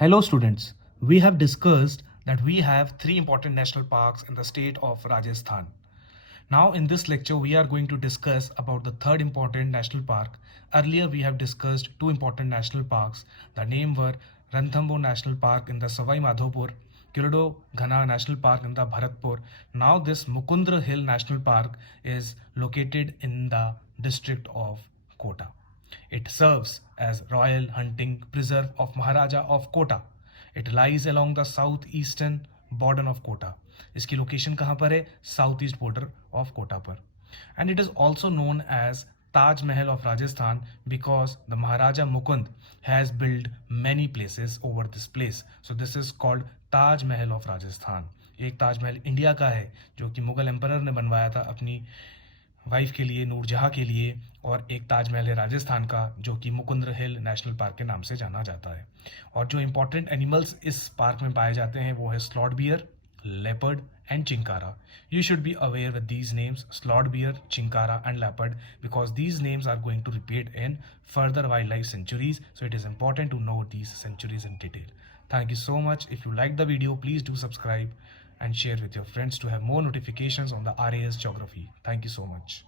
Hello students, we have discussed that we have three important national parks in the state of Rajasthan. Now in this lecture we are going to discuss about the third important national park. Earlier we have discussed two important national parks. The name were Ranthambore National Park in the Savai Madhopur, Kilodo Ghana National Park in the Bharatpur. Now this Mukundara Hill National Park is located in the district of Kota. It serves as Royal Hunting Preserve of Maharaja of Kota. It lies along the southeastern border of Kota. इसकी location कहाँ पर है? South east border of Kota पर. And it is also known as Taj Mahal of Rajasthan because the Maharaja Mukund has built many places over this place. So this is called Taj Mahal of Rajasthan. एक Taj Mahal India का है जो कि Mughal emperor ने बनवाया था अपनी wife के लिए, नूरजहाँ के लिए. और एक ताजमहल है राजस्थान का जो कि मुकुंदर हिल नेशनल पार्क के नाम से जाना जाता है. और जो इंपॉर्टेंट एनिमल्स इस पार्क में पाए जाते हैं वो है sloth bear, leopard and chinkara. You should be aware with these names, slot bear, chinkara and leopard, because these names are going to repeat in further wildlife sanctuaries, so it is important to know these sanctuaries in detail. Thank you so much. If you like the video, please do subscribe and share with your friends to have more notifications on the RAS geography. Thank you so much.